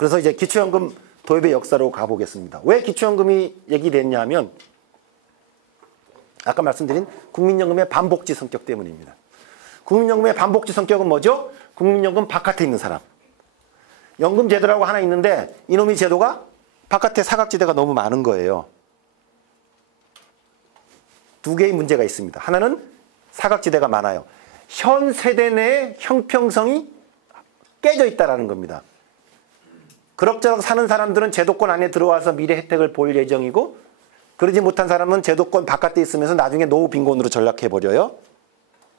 그래서 이제 기초연금 도입의 역사로 가보겠습니다. 왜 기초연금이 얘기됐냐면 아까 말씀드린 국민연금의 반복지 성격 때문입니다. 국민연금의 반복지 성격은 뭐죠? 국민연금 바깥에 있는 사람. 연금제도라고 하나 있는데 이놈의 제도가 바깥에 사각지대가 너무 많은 거예요. 두 개의 문제가 있습니다. 하나는 사각지대가 많아요. 현 세대 내의 형평성이 깨져 있다는 겁니다. 그럭저럭 사는 사람들은 제도권 안에 들어와서 미래 혜택을 볼 예정이고 그러지 못한 사람은 제도권 바깥에 있으면서 나중에 노후 빈곤으로 전락해버려요.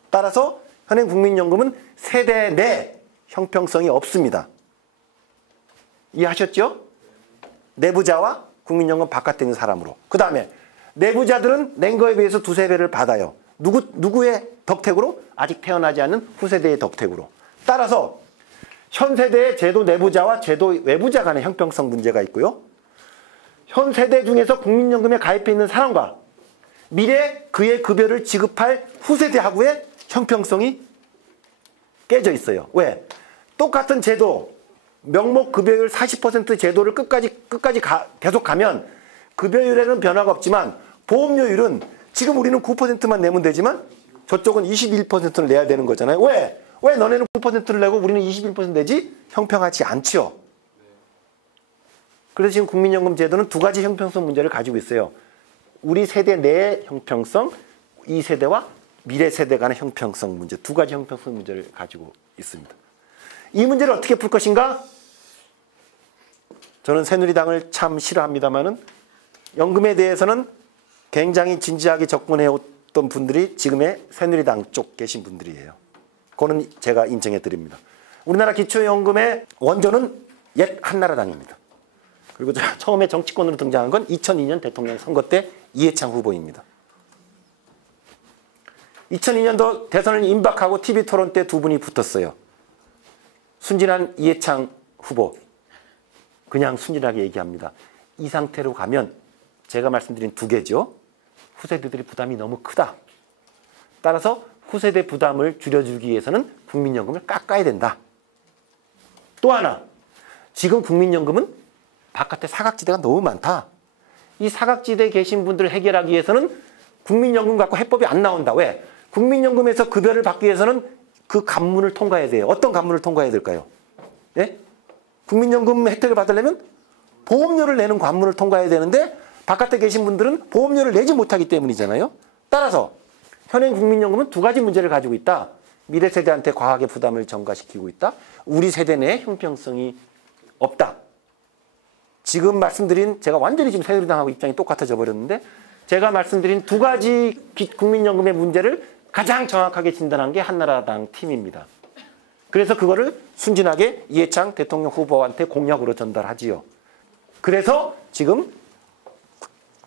따라서 현행 국민연금은 세대 내 형평성이 없습니다. 이해하셨죠? 내부자와 국민연금 바깥에 있는 사람으로. 그 다음에 내부자들은 낸 거에 비해서 두세 배를 받아요. 누구의 덕택으로? 아직 태어나지 않은 후세대의 덕택으로. 따라서 현 세대의 제도 내부자와 제도 외부자 간의 형평성 문제가 있고요. 현 세대 중에서 국민연금에 가입해 있는 사람과 미래 그의 급여를 지급할 후세대하고의 형평성이 깨져 있어요. 왜? 똑같은 제도, 명목 급여율 40% 제도를 끝까지 계속 가면 급여율에는 변화가 없지만 보험료율은 지금 우리는 9%만 내면 되지만 저쪽은 21%를 내야 되는 거잖아요. 왜? 왜 너네는 9%를 내고 우리는 21% 내지? 형평하지 않지요. 그래서 지금 국민연금 제도는 두 가지 형평성 문제를 가지고 있어요. 우리 세대 내의 형평성, 이 세대와 미래 세대 간의 형평성 문제, 두 가지 형평성 문제를 가지고 있습니다. 이 문제를 어떻게 풀 것인가? 저는 새누리당을 참 싫어합니다만은 연금에 대해서는 굉장히 진지하게 접근해 왔던 분들이 지금의 새누리당 쪽 계신 분들이에요. 그거는 제가 인정해 드립니다. 우리나라 기초연금의 원조는 옛 한나라당입니다. 그리고 처음에 정치권으로 등장한 건 2002년 대통령 선거 때 이해창 후보입니다. 2002년도 대선을 임박하고 TV토론 때 두 분이 붙었어요. 순진한 이해창 후보. 그냥 순진하게 얘기합니다. 이 상태로 가면 제가 말씀드린 두 개죠. 후세대들이 부담이 너무 크다. 따라서 후세대 부담을 줄여주기 위해서는 국민연금을 깎아야 된다. 또 하나, 지금 국민연금은 바깥에 사각지대가 너무 많다. 이 사각지대에 계신 분들을 해결하기 위해서는 국민연금 갖고 해법이 안 나온다. 왜? 국민연금에서 급여를 받기 위해서는 그 관문을 통과해야 돼요. 어떤 관문을 통과해야 될까요? 예? 국민연금 혜택을 받으려면 보험료를 내는 관문을 통과해야 되는데 바깥에 계신 분들은 보험료를 내지 못하기 때문이잖아요. 따라서 현행 국민연금은 두 가지 문제를 가지고 있다. 미래 세대한테 과하게 부담을 전가시키고 있다. 우리 세대 내에 형평성이 없다. 지금 말씀드린 제가 완전히 지금 새누리당하고 입장이 똑같아져 버렸는데 제가 말씀드린 두 가지 국민연금의 문제를 가장 정확하게 진단한 게 한나라당 팀입니다. 그래서 그거를 순진하게 이해창 대통령 후보한테 공약으로 전달하지요. 그래서 지금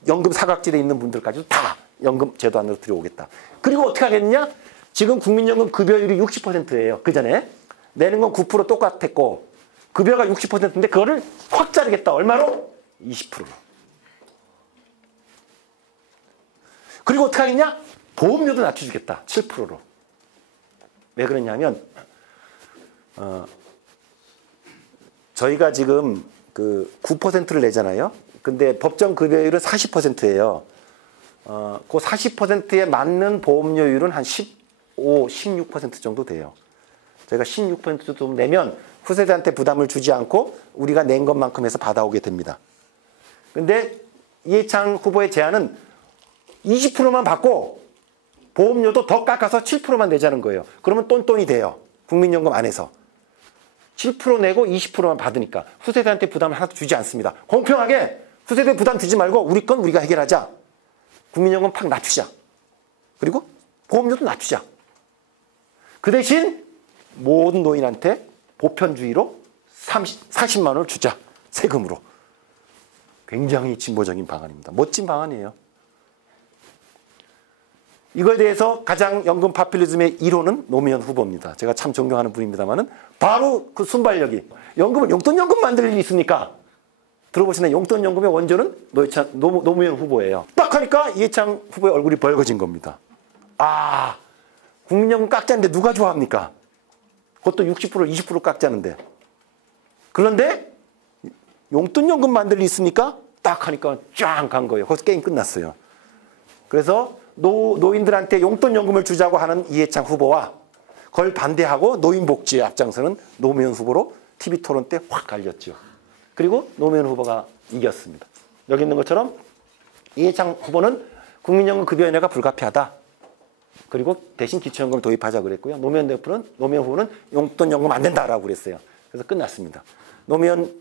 연금 사각지대에 있는 분들까지도 다 연금 제도 안으로 들여오겠다. 그리고 어떻게 하겠느냐? 지금 국민연금 급여율이 60%예요. 그전에 내는 건 9% 똑같았고 급여가 60%인데 그거를 확 자르겠다. 얼마로? 20%로. 그리고 어떻게 하겠냐? 보험료도 낮춰주겠다. 7%로. 왜 그러냐면 저희가 지금 그 9%를 내잖아요. 근데 법정 급여율은 40%예요. 그 40%에 맞는 보험료율은 한 15, 16% 정도 돼요. 저희가 16% 정도 내면 후세대한테 부담을 주지 않고 우리가 낸 것만큼 해서 받아오게 됩니다. 근데 이해창 후보의 제안은 20%만 받고 보험료도 더 깎아서 7%만 내자는 거예요. 그러면 똔똔이 돼요. 국민연금 안에서. 7% 내고 20%만 받으니까 후세대한테 부담을 하나도 주지 않습니다. 공평하게 후세대 부담 주지 말고 우리 건 우리가 해결하자. 국민연금 팍 낮추자. 그리고 보험료도 낮추자. 그 대신 모든 노인한테 보편주의로 40만 원을 주자. 세금으로. 굉장히 진보적인 방안입니다. 멋진 방안이에요. 이거에 대해서 가장 연금 파퓰리즘의 1호는 노무현 후보입니다. 제가 참 존경하는 분입니다만은 바로 그 순발력이 연금을 용돈연금 만들 일이 있습니까? 들어보시나요? 용돈연금의 원조는 노무현 후보예요. 딱 하니까 이해창 후보의 얼굴이 벌거진 겁니다. 아, 국민연금 깎자는데 누가 좋아합니까? 그것도 60% 20% 깎자는데. 그런데 용돈연금 만들 일 있습니까? 딱 하니까 쫙 간 거예요. 거기서 게임 끝났어요. 그래서 노인들한테 용돈연금을 주자고 하는 이해창 후보와 그걸 반대하고 노인복지에 앞장서는 노무현 후보로 TV토론 때 확 갈렸죠. 그리고 노무현 후보가 이겼습니다. 여기 있는 것처럼 이해창 후보는 국민연금 급여인하가 불가피하다. 그리고 대신 기초연금을 도입하자 그랬고요. 노무현 후보는 용돈연금 안 된다라고 그랬어요. 그래서 끝났습니다. 노무현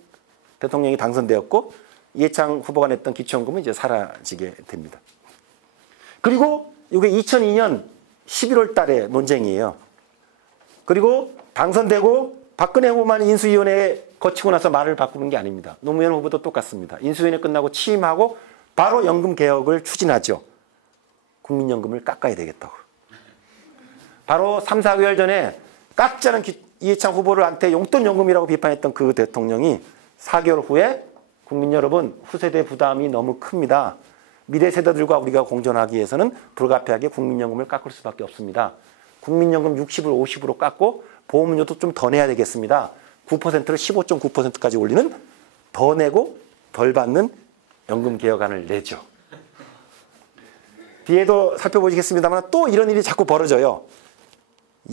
대통령이 당선되었고 이해창 후보가 냈던 기초연금은 이제 사라지게 됩니다. 그리고 이게 2002년 11월 달에 논쟁이에요. 그리고 당선되고 박근혜 후보만 인수위원회에 거치고 나서 말을 바꾸는 게 아닙니다. 노무현 후보도 똑같습니다. 인수위원회 끝나고 취임하고 바로 연금 개혁을 추진하죠. 국민연금을 깎아야 되겠다고. 바로 3, 4개월 전에 깎자는 이해창 후보를한테 용돈연금이라고 비판했던 그 대통령이 4개월 후에 국민 여러분, 후세대 부담이 너무 큽니다. 미래 세대들과 우리가 공존하기 위해서는 불가피하게 국민연금을 깎을 수밖에 없습니다. 국민연금 60을 50으로 깎고 보험료도 좀 더 내야 되겠습니다. 9%를 15.9%까지 올리는 더 내고 덜 받는 연금 개혁안을 내죠. 뒤에도 살펴보시겠습니다만 또 이런 일이 자꾸 벌어져요.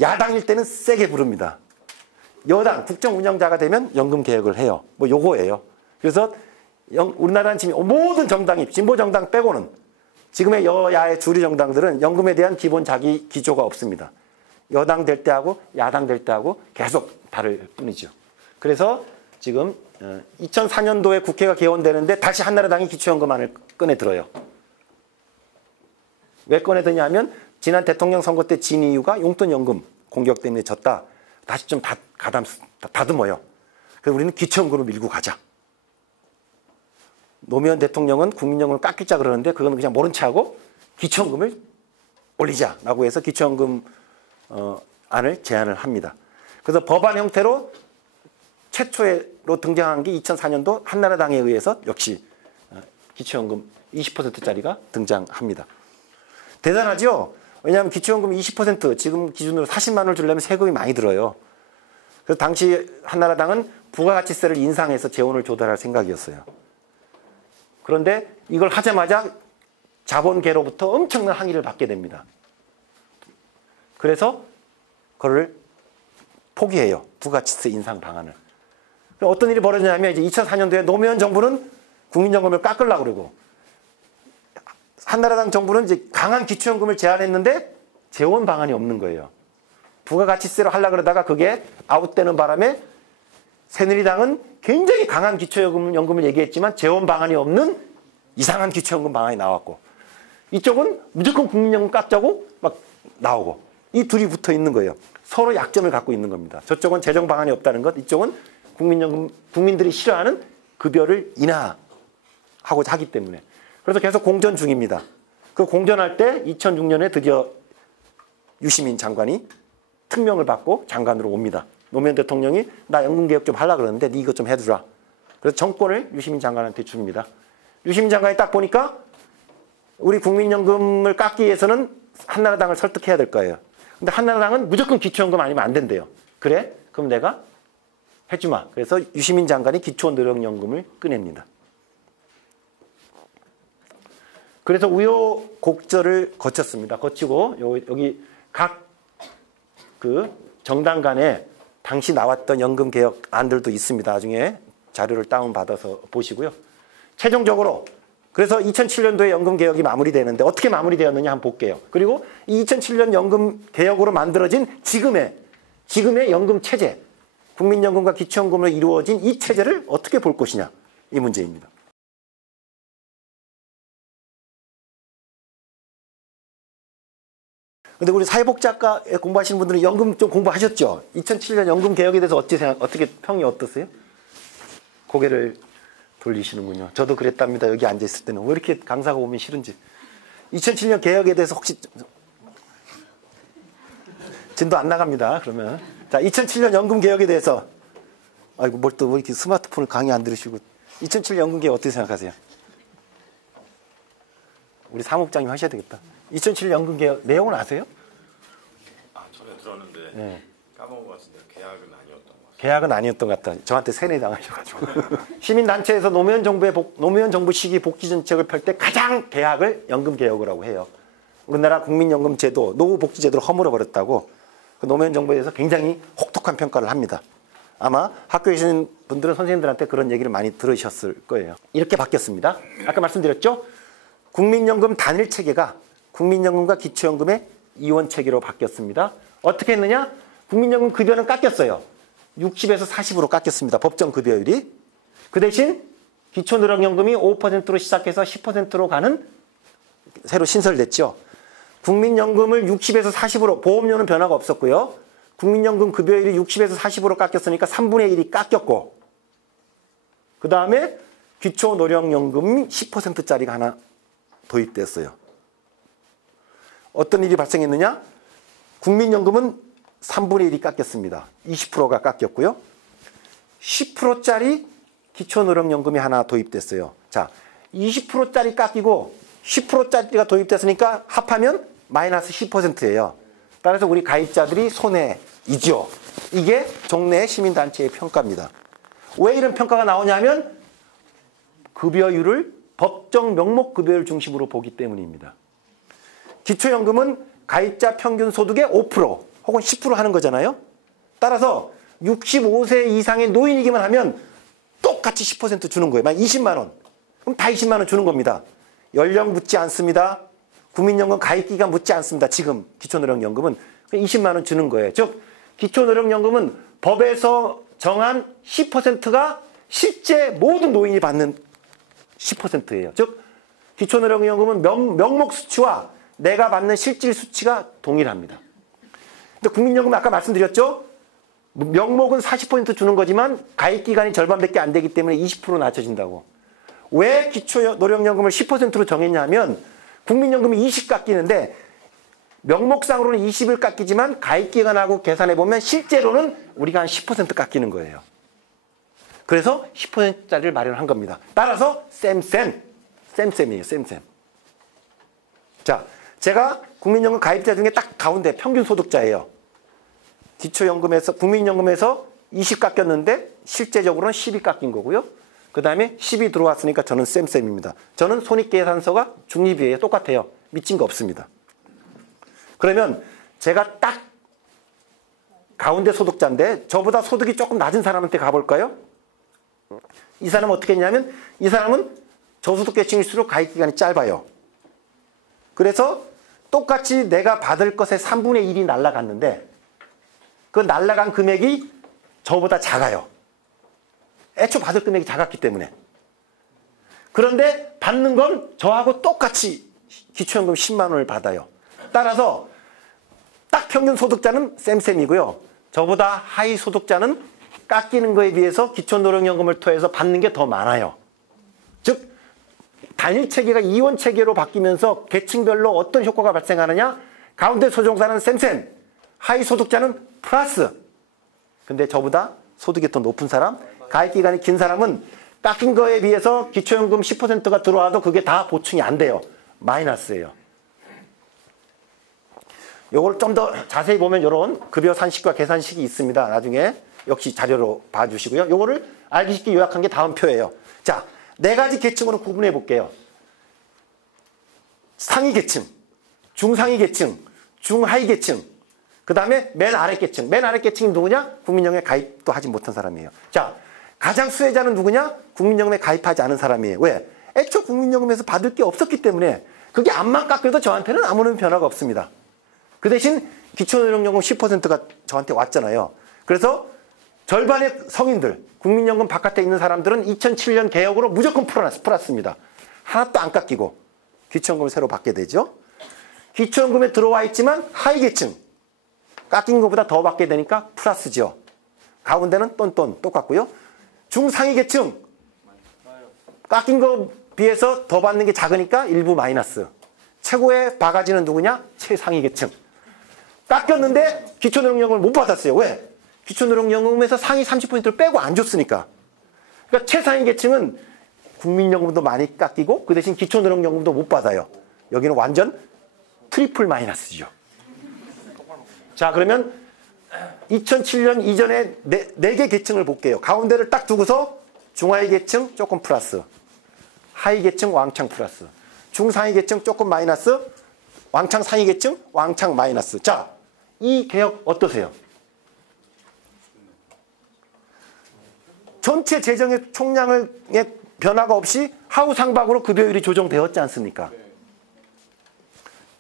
야당일 때는 세게 부릅니다. 여당, 국정 운영자가 되면 연금 개혁을 해요. 뭐 요거예요. 그래서 우리나라는 지금 모든 정당이 진보 정당 빼고는 지금의 여야의 주류 정당들은 연금에 대한 기본 자기 기조가 없습니다. 여당 될 때하고 야당 될 때하고 계속 다를 뿐이죠. 그래서 지금 2004년도에 국회가 개원되는데 다시 한나라당이 기초연금안을 꺼내들어요. 왜 꺼내드냐면 지난 대통령 선거 때 진 이유가 용돈연금 공격 때문에 졌다. 다시 좀 다듬어요. 그래서 우리는 기초연금으로 밀고 가자. 노무현 대통령은 국민연금을 깎이자 그러는데 그건 그냥 모른 체하고 기초연금을 올리자라고 해서 기초연금 안을 제안을 합니다. 그래서 법안 형태로 최초로 등장한 게 2004년도 한나라당에 의해서 역시 기초연금 20%짜리가 등장합니다. 대단하죠? 왜냐하면 기초연금 20% 지금 기준으로 40만 원을 주려면 세금이 많이 들어요. 그래서 당시 한나라당은 부가가치세를 인상해서 재원을 조달할 생각이었어요. 그런데 이걸 하자마자 자본계로부터 엄청난 항의를 받게 됩니다. 그래서 그걸 포기해요. 부가가치세 인상 방안을. 어떤 일이 벌어지냐면 이제 2004년도에 노무현 정부는 국민연금을 깎으려고 그러고 한나라당 정부는 이제 강한 기초연금을 제안했는데 재원 방안이 없는 거예요. 부가가치세로 하려고 그러다가 그게 아웃되는 바람에 새누리당은 굉장히 강한 기초연금을 얘기했지만 재원 방안이 없는 이상한 기초연금 방안이 나왔고 이쪽은 무조건 국민연금 깎자고 막 나오고 이 둘이 붙어 있는 거예요. 서로 약점을 갖고 있는 겁니다. 저쪽은 재정 방안이 없다는 것, 이쪽은 국민들이 싫어하는 급여를 인하하고자 하기 때문에. 그래서 계속 공전 중입니다. 그 공전할 때 2006년에 드디어 유시민 장관이 특명을 받고 장관으로 옵니다. 노무현 대통령이 나 연금개혁 좀 하려고 그러는데 네 이것 좀 해주라. 그래서 정권을 유시민 장관한테 줍니다. 유시민 장관이 딱 보니까 우리 국민연금을 깎기 위해서는 한나라당을 설득해야 될 거예요. 근데 한나라당은 무조건 기초연금 아니면 안 된대요. 그래? 그럼 내가 해주마. 그래서 유시민 장관이 기초노령연금을 꺼냅니다. 그래서 우여곡절을 거쳤습니다. 거치고 여기 각 그 정당 간에 당시 나왔던 연금 개혁 안들도 있습니다. 나중에 자료를 다운받아서 보시고요. 최종적으로 그래서 2007년도에 연금 개혁이 마무리되는데 어떻게 마무리되었느냐 한번 볼게요. 그리고 이 2007년 연금 개혁으로 만들어진 지금의 연금 체제, 국민연금과 기초연금으로 이루어진 이 체제를 어떻게 볼 것이냐 이 문제입니다. 근데 우리 사회복지학과 공부하시는 분들은 연금 좀 공부하셨죠? 2007년 연금 개혁에 대해서 어떻게 평이 어떠세요? 고개를 돌리시는군요. 저도 그랬답니다. 여기 앉아있을 때는. 왜 이렇게 강사가 오면 싫은지. 2007년 개혁에 대해서 혹시 진도 안 나갑니다. 그러면. 자, 2007년 연금 개혁에 대해서 아이고 뭘 또 왜 이렇게 스마트폰을 강의 안 들으시고 2007년 연금 개혁 어떻게 생각하세요? 우리 사무국장님 하셔야 되겠다. 2007년 연금 개혁 내용은 아세요? 아, 전에 들었는데 네. 까먹은 것 같은데 계약은 아니었던 것 같습니다. 계약은 아니었던 것 같다. 저한테 세뇌당하셔가지고. 시민단체에서 노무현 정부 시기 복지 정책을 펼 때 가장 계약을 연금개혁이라고 해요. 우리나라 국민연금 제도, 노후복지제도를 허물어버렸다고 그 노무현 정부에 대해서 굉장히 혹독한 평가를 합니다. 아마 학교에 계신 분들은 선생님들한테 그런 얘기를 많이 들으셨을 거예요. 이렇게 바뀌었습니다. 아까 말씀드렸죠? 국민연금 단일체계가 국민연금과 기초연금의 이원체계로 바뀌었습니다. 어떻게 했느냐? 국민연금 급여는 깎였어요. 60에서 40으로 깎였습니다. 법정 급여율이. 그 대신 기초노령연금이 5%로 시작해서 10%로 가는 새로 신설됐죠. 국민연금을 60에서 40으로 보험료는 변화가 없었고요. 국민연금 급여율이 60에서 40으로 깎였으니까 3분의 1이 깎였고 그 다음에 기초노령연금이 10%짜리가 하나 도입됐어요. 어떤 일이 발생했느냐? 국민연금은 3분의 1이 깎였습니다. 20%가 깎였고요. 10%짜리 기초노령연금이 하나 도입됐어요. 자, 20%짜리 깎이고 10%짜리가 도입됐으니까 합하면 마이너스 10%예요. 따라서 우리 가입자들이 손해이죠. 이게 종래 시민단체의 평가입니다. 왜 이런 평가가 나오냐면 급여율을 법정 명목 급여율 중심으로 보기 때문입니다. 기초연금은 가입자 평균 소득의 5% 혹은 10% 하는 거잖아요. 따라서 65세 이상의 노인이기만 하면 똑같이 10% 주는 거예요. 만 20만 원. 그럼 다 20만 원 주는 겁니다. 연령 묻지 않습니다. 국민연금 가입기간 묻지 않습니다. 지금 기초노령연금은 20만 원 주는 거예요. 즉 기초노령연금은 법에서 정한 10%가 실제 모든 노인이 받는 10%예요. 즉 기초노령연금은 명목 수치와 내가 받는 실질 수치가 동일합니다. 근데 국민연금은 아까 말씀드렸죠? 명목은 40% 주는 거지만 가입기간이 절반밖에 안 되기 때문에 20% 낮춰진다고. 왜 기초노령연금을 10%로 정했냐 하면 국민연금이 20 깎이는데 명목상으로는 20을 깎이지만 가입기간하고 계산해보면 실제로는 우리가 한 10% 깎이는 거예요. 그래서 10%짜리를 마련한 겁니다. 따라서 쌤이에요. 자, 제가 국민연금 가입자 중에 딱 가운데 평균 소득자예요. 기초연금에서 국민연금에서 20 깎였는데 실제적으로는 10이 깎인 거고요. 그 다음에 10이 들어왔으니까 저는 쌤입니다. 저는 손익계산서가 중립이에요. 똑같아요. 미친 거 없습니다. 그러면 제가 딱 가운데 소득자인데 저보다 소득이 조금 낮은 사람한테 가볼까요? 이 사람은 어떻게 했냐면 이 사람은 저소득계층일수록 가입기간이 짧아요. 그래서 똑같이 내가 받을 것의 3분의 1이 날아갔는데 그 날아간 금액이 저보다 작아요. 애초 받을 금액이 작았기 때문에. 그런데 받는 건 저하고 똑같이 기초연금 10만 원을 받아요. 따라서 딱 평균 소득자는 쌤이고요. 저보다 하위 소득자는 깎이는 거에 비해서 기초노령연금을 통해서 받는 게 더 많아요. 즉 단일체계가 이원체계로 바뀌면서 계층별로 어떤 효과가 발생하느냐? 가운데 소득자는 쌤, 하위 소득자는 플러스. 근데 저보다 소득이 더 높은 사람, 가입기간이 긴 사람은 깎인 거에 비해서 기초연금 10%가 들어와도 그게 다 보충이 안 돼요. 마이너스예요. 요걸 좀 더 자세히 보면 이런 급여 산식과 계산식이 있습니다. 나중에 역시 자료로 봐주시고요. 요거를 알기 쉽게 요약한 게 다음 표예요. 자, 4가지 계층으로 구분해 볼게요. 상위 계층, 중상위 계층, 중하위 계층, 그 다음에 맨 아래 계층. 맨 아래 계층이 누구냐? 국민연금에 가입도 하지 못한 사람이에요. 자, 가장 수혜자는 누구냐? 국민연금에 가입하지 않은 사람이에요. 왜? 애초 국민연금에서 받을 게 없었기 때문에 그게 암만 깎여도 저한테는 아무런 변화가 없습니다. 그 대신 기초노령연금 10%가 저한테 왔잖아요. 그래서 절반의 성인들, 국민연금 바깥에 있는 사람들은 2007년 개혁으로 무조건 플러스입니다. 하나도 안 깎이고 기초연금을 새로 받게 되죠. 기초연금에 들어와 있지만 하위 계층, 깎인 것보다 더 받게 되니까 플러스죠. 가운데는 똔똔 똑같고요. 중상위 계층, 깎인 거 비해서 더 받는 게 작으니까 일부 마이너스. 최고의 바가지는 누구냐? 최상위 계층. 깎였는데 기초노령연금을 못 받았어요. 왜? 기초노령연금에서 상위 30%를 빼고 안 줬으니까. 그러니까 최상위 계층은 국민연금도 많이 깎이고 그 대신 기초노령연금도 못 받아요. 여기는 완전 트리플 마이너스죠. 자, 그러면 2007년 이전에 네 개 계층을 볼게요. 가운데를 딱 두고서 중하위 계층 조금 플러스, 하위 계층 왕창 플러스, 중상위 계층 조금 마이너스, 왕창 상위 계층 왕창 마이너스. 자, 이 개혁 어떠세요? 전체 재정의 총량의 변화가 없이 하우 상박으로 급여율이 조정되었지 않습니까?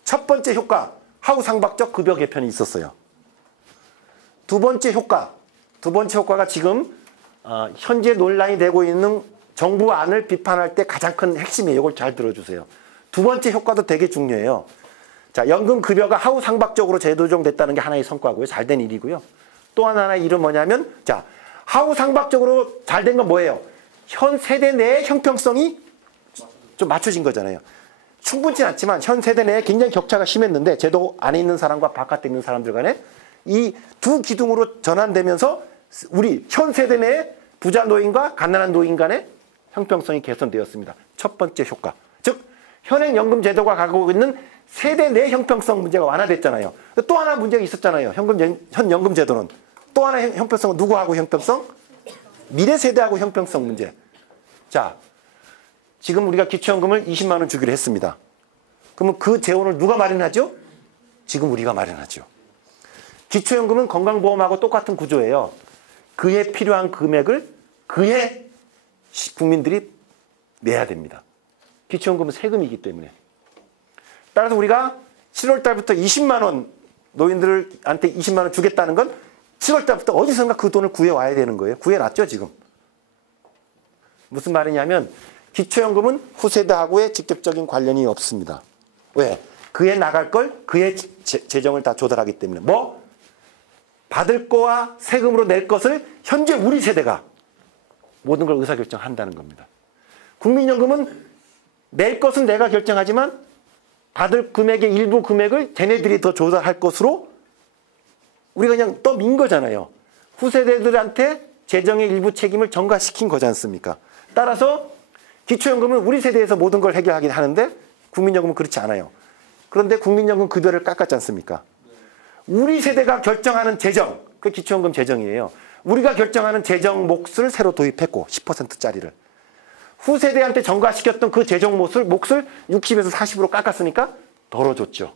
첫 번째 효과, 하우 상박적 급여 개편이 있었어요. 두 번째 효과가 지금 현재 논란이 되고 있는 정부 안을 비판할 때 가장 큰 핵심이에요. 이걸 잘 들어주세요. 두 번째 효과도 되게 중요해요. 자, 연금 급여가 하우 상박적으로 재조정됐다는 게 하나의 성과고요. 잘된 일이고요. 또 하나의 일은 뭐냐면, 자, 하우 상박적으로 잘된 건 뭐예요? 현 세대 내의 형평성이 좀 맞춰진 거잖아요. 충분치 않지만 현 세대 내에 굉장히 격차가 심했는데 제도 안에 있는 사람과 바깥에 있는 사람들 간에 이 두 기둥으로 전환되면서 우리 현 세대 내의 부자 노인과 가난한 노인 간의 형평성이 개선되었습니다. 첫 번째 효과. 즉 현행 연금 제도가 가지고 있는 세대 내 형평성 문제가 완화됐잖아요. 또 하나 문제가 있었잖아요. 현 연금 제도는. 또 하나 형평성은 누구하고 형평성? 미래 세대하고 형평성 문제. 자, 지금 우리가 기초연금을 20만 원 주기로 했습니다. 그러면 그 재원을 누가 마련하죠? 지금 우리가 마련하죠. 기초연금은 건강보험하고 똑같은 구조예요. 그에 필요한 금액을 그해 국민들이 내야 됩니다. 기초연금은 세금이기 때문에. 따라서 우리가 7월 달부터 20만 원 노인들한테 20만 원 주겠다는 건 7월 달부터 어디선가 그 돈을 구해와야 되는 거예요. 구해놨죠, 지금. 무슨 말이냐면 기초연금은 후세대하고의 직접적인 관련이 없습니다. 왜? 그에 나갈 걸 그의 재정을 다 조달하기 때문에. 뭐? 받을 거와 세금으로 낼 것을 현재 우리 세대가 모든 걸 의사결정한다는 겁니다. 국민연금은 낼 것은 내가 결정하지만 받을 금액의 일부 금액을 쟤네들이 더 조달할 것으로 우리가 그냥 떠민 거잖아요. 후세대들한테 재정의 일부 책임을 전가시킨 거지 않습니까? 따라서 기초연금은 우리 세대에서 모든 걸 해결하긴 하는데 국민연금은 그렇지 않아요. 그런데 국민연금 급여를 깎았지 않습니까? 우리 세대가 결정하는 재정, 그게 기초연금 재정이에요. 우리가 결정하는 재정 몫을 새로 도입했고 10%짜리를. 후세대한테 전가시켰던 그 재정 몫을 60에서 40으로 깎았으니까 덜어줬죠.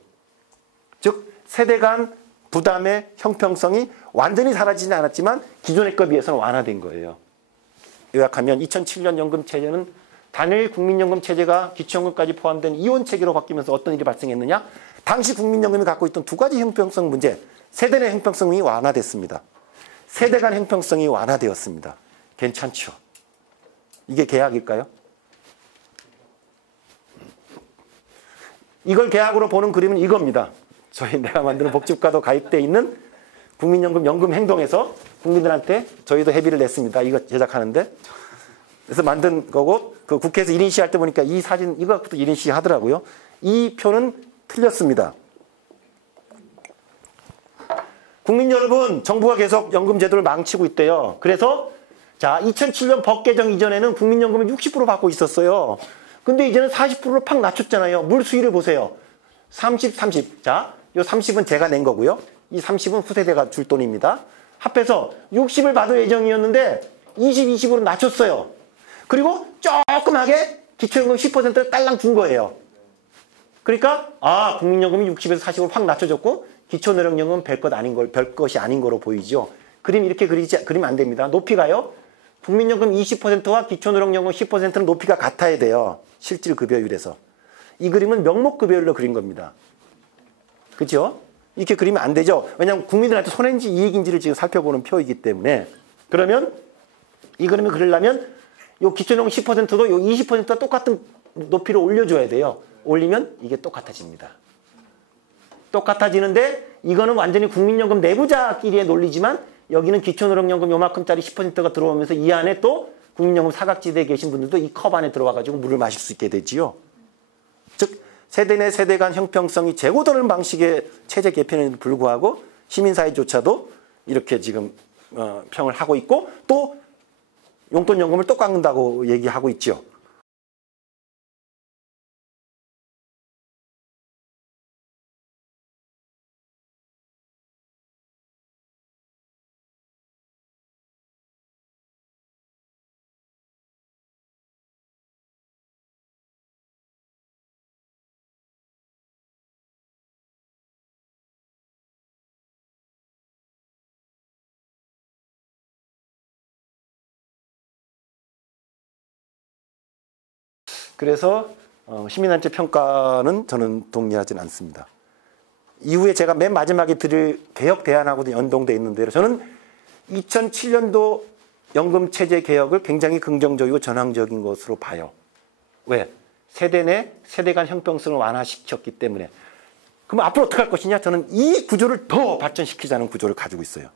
즉 세대 간 부담의 형평성이 완전히 사라지지 않았지만 기존의 것에 비해서는 완화된 거예요. 요약하면 2007년 연금체제는 단일 국민연금 체제가 기초연금까지 포함된 이원체계로 바뀌면서 어떤 일이 발생했느냐? 당시 국민연금이 갖고 있던 두 가지 형평성 문제, 세대 내 형평성이 완화됐습니다. 세대 간 형평성이 완화되었습니다. 괜찮죠? 이게 계약일까요? 이걸 계약으로 보는 그림은 이겁니다. 내가 만드는 복지국가도 가입되어 있는 국민연금 연금행동에서 국민들한테 저희도 회비를 냈습니다. 이거 제작하는데. 그래서 만든 거고 그 국회에서 1인 시할 때 보니까 이 사진 이거 갖고도 1인 시 하더라고요. 이 표는 틀렸습니다. 국민 여러분, 정부가 계속 연금 제도를 망치고 있대요. 그래서 자, 2007년 법 개정 이전에는 국민연금을 60% 받고 있었어요. 근데 이제는 40%로 팍 낮췄잖아요. 물 수위를 보세요. 30, 30. 자, 요 30은 제가 낸 거고요. 이 30은 후세대가 줄 돈입니다. 합해서 60을 받을 예정이었는데 20, 20으로 낮췄어요. 그리고 조그맣게 기초연금 10%를 딸랑 준 거예요. 그러니까 국민연금이 60에서 40으로 확 낮춰졌고 기초노령연금은 별것이 아닌 거로 보이죠. 그림 이렇게 그리면 안 됩니다. 높이가요. 국민연금 20%와 기초노령연금 10%는 높이가 같아야 돼요. 실질 급여율에서. 이 그림은 명목급여율로 그린 겁니다. 그렇죠? 이렇게 그리면 안 되죠. 왜냐하면 국민들한테 손해인지 이익인지를 지금 살펴보는 표이기 때문에. 그러면 이 그림을 그리려면 요 기초노령 10%도 요 20%와 똑같은 높이로 올려줘야 돼요. 올리면 이게 똑같아집니다. 똑같아지는데 이거는 완전히 국민연금 내부자끼리의 논리지만 여기는 기초노령연금 요만큼짜리 10%가 들어오면서 이 안에 또 국민연금 사각지대에 계신 분들도 이 컵 안에 들어와가지고 물을 마실 수 있게 되지요. 즉 세대 내 세대 간 형평성이 제고되는 방식의 체제 개편에도 불구하고 시민사회조차도 이렇게 지금 평을 하고 있고 또 용돈연금을 또 깎는다고 얘기하고 있죠. 그래서 시민단체 평가는 저는 동의하지는 않습니다. 이후에 제가 맨 마지막에 드릴 개혁 대안하고도 연동되어 있는 대로 저는 2007년도 연금체제 개혁을 굉장히 긍정적이고 전향적인 것으로 봐요. 왜? 세대 내 세대 간 형평성을 완화시켰기 때문에. 그럼 앞으로 어떻게 할 것이냐? 저는 이 구조를 더 발전시키자는 구조를 가지고 있어요.